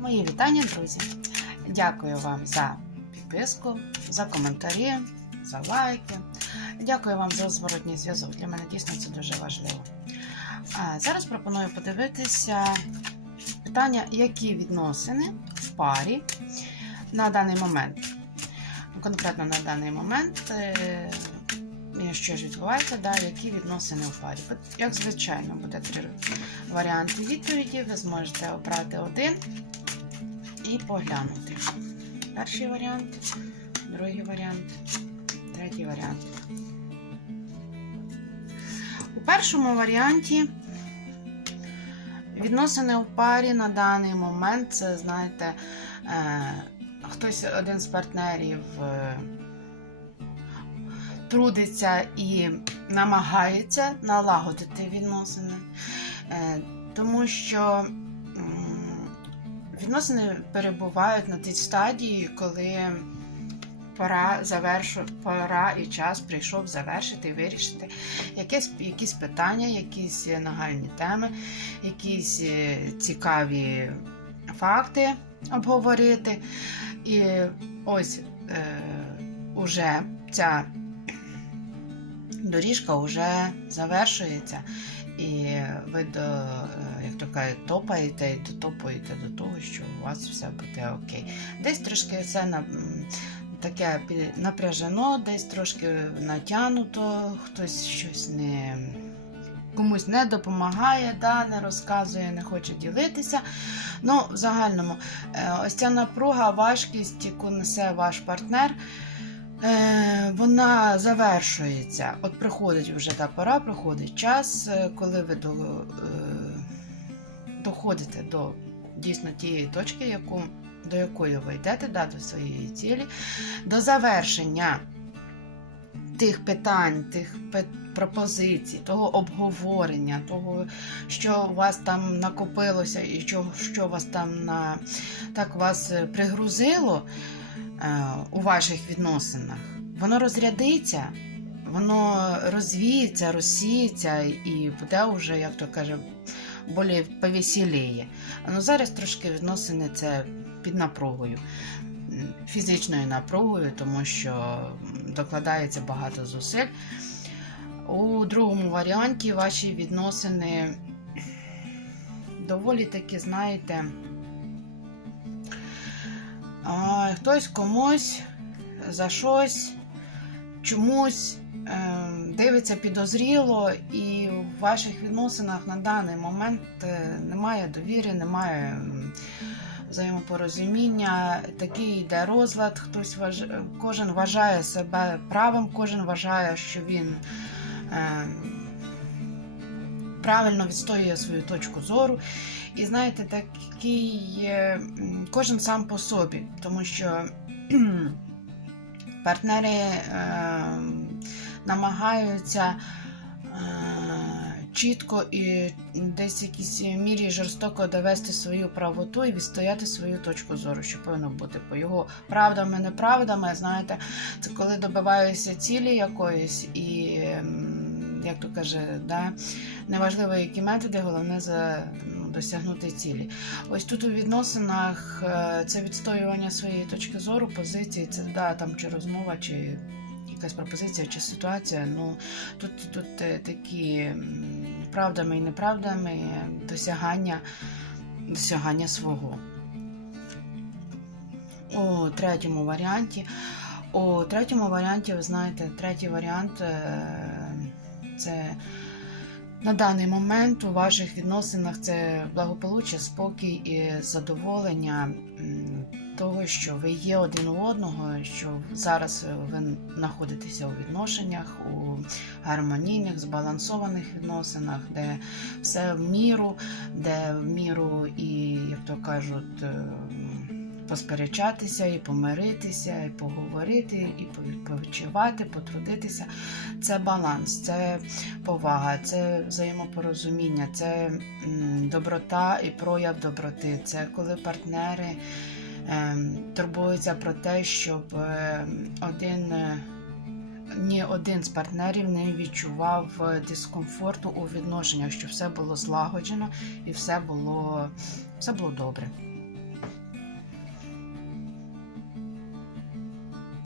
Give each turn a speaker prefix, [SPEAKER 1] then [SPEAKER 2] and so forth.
[SPEAKER 1] Мої вітання, друзі! Дякую вам за підписку, за коментарі, за лайки. Дякую вам за зворотній зв'язок. Для мене дійсно це дуже важливо. А зараз пропоную подивитися питання, які відносини в парі на даний момент. Конкретно на даний момент, е, що ж відбувається, да, які відносини в парі. Як звичайно, буде три варіанти відповіді. Ви зможете обрати один і поглянути. Перший варіант, другий варіант, третій варіант. У першому варіанті відносини в парі на даний момент це, знаєте, е, хтось один з партнерів е, трудиться і намагається налагодити відносини, е, тому що відносини перебувають на тій стадії, коли пора завершу, пора і час прийшов завершити і вирішити якісь, якісь питання, якісь нагальні теми, якісь е, цікаві факти обговорити. І ось е, уже ця доріжка вже завершується. І ви до, е, як то кажуть, топаєте і дотопуєте до того, що у вас все буде окей. Десь трошки це на, таке напряжено, десь трошки натягнуто, хтось щось не. Комусь не допомагає, да, не розказує, не хоче ділитися. Ну, в загальному, е, ось ця напруга, важкість, яку несе ваш партнер, вона завершується. От приходить вже та пора, приходить час, е, коли ви до, е, доходите до дійсно тієї точки, яку, до якої ви йдете, да, до своєї цілі, до завершення тих питань, тих пропозицій, того обговорення, того, що у вас там накопилося і що, що вас там на так вас е, пригрузило е, у ваших відносинах, воно розрядиться, воно розвіється, розсіється і буде вже, як то каже, болі повеселіє. Ну зараз трошки відносини це під напругою. Фізичною напругою, тому що докладається багато зусиль. У другому варіанті ваші відносини доволі таки, знаєте, а, хтось комусь за щось, чомусь е, дивиться підозріло, і в ваших відносинах на даний момент е, немає довіри, немає взаємопорозуміння, такий йде розлад, хтось важ... кожен вважає себе правим, кожен вважає, що він е, правильно відстоює свою точку зору. І знаєте, такий кожен сам по собі, тому що партнери е, намагаються е, чітко і десь в якійсь мірі жорстоко довести свою правоту і відстояти свою точку зору, що повинно бути по його правдами, неправдами. Знаєте, це коли добиваюся цілі якоїсь і. Як то каже, да, неважливо, які методи, головне за ну, досягнути цілі. Ось тут у відносинах е, це відстоювання своєї точки зору, позиції, це да, там чи розмова, чи якась пропозиція, чи ситуація. Ну тут, тут е, такі правдами і неправдами досягання, досягання свого. У третьому варіанті. У третьому варіанті, ви знаєте, третій варіант е, це на даний момент у ваших відносинах це благополуччя, спокій і задоволення того, що ви є один у одного, що зараз ви знаходитеся у відношеннях, у гармонійних, збалансованих відносинах, де все в міру, де в міру і, як то кажуть, е, посперечатися, і помиритися, і поговорити, і повідпочивати, потрудитися. Це баланс, це повага, це взаємопорозуміння, це доброта і прояв доброти. Це коли партнери ем, турбуються про те, щоб е, один. е, Ні один з партнерів не відчував е, дискомфорту у відношеннях, що все було злагоджено і все було, все було добре.